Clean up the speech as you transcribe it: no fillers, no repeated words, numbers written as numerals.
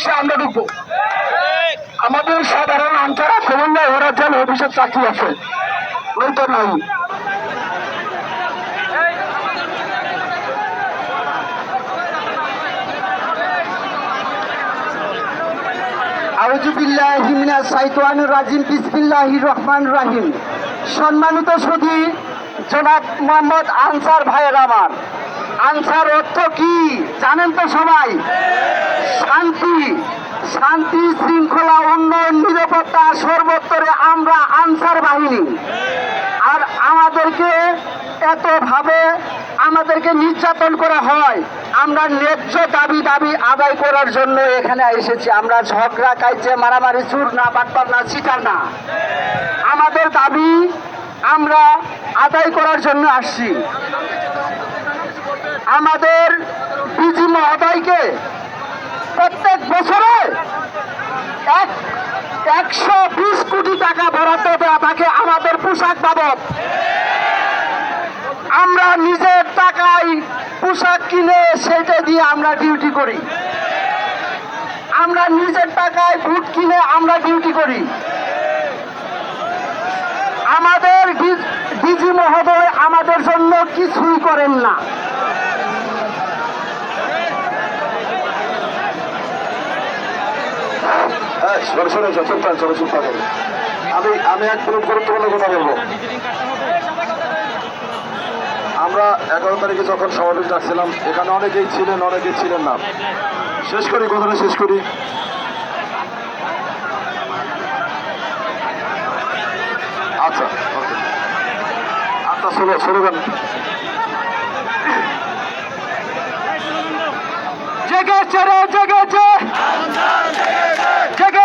অফিসে আমরা ঢুকবো। আমাদের সাধারণ আনসার কুমিল্লা ওরা জেল অফিসের চাকরি আছে, নয়তো নাই। আউযু বিল্লাহি মিনাশ শাইতানির রাজিম, বিসমিল্লাহির রহমানির রহিম। সম্মানিত সুধী জনাব মোহাম্মদ আনসার ভাইয়ের আমার, আনসার অর্থ কি জানেন তো সবাই? শান্তি, শান্তি শৃঙ্খলা উন্নয়ন নিরাপত্তা সর্বত্তরে আমরা আনসার বাহিনী। আর আমাদেরকে এতভাবে আমাদেরকে নির্যাতন করা হয়, আমরা ন্যায্য দাবি আদায় করার জন্য এখানে এসেছি। আমরা ঝগড়া কাইজে মারামারি চুর না, বাটপার না, চিটার না। আমাদের দাবি আমরা আদায় করার জন্য আসছি। আমাদের ডিজি মহোদয়কে প্রত্যেক বছরে 120 কোটি টাকা বরাদ্দ দেওয়া থাকে আমাদের পোশাক বাবদ। আমরা নিজের টাকায় পোশাক কিনে সেটা দিয়ে আমরা ডিউটি করি। আমরা নিজের টাকায় বুট কিনে আমরা ডিউটি করি। আমাদের ডিজি মহোদয় আমাদের জন্য কিছুই করেন না। আমি এক গুরুত্বপূর্ণ কথা বলবো। আমরা 11 তারিখে যখন সমাবেশ ডাকছিলাম, এখানে অনেকেই ছিলেন, অনেকেই ছিলেন না। শেষ করি, কথাটা শেষ করি। আচ্ছা আচ্ছা, স্লোগান জেগেছে রে, জেগেছে, জেগেছে।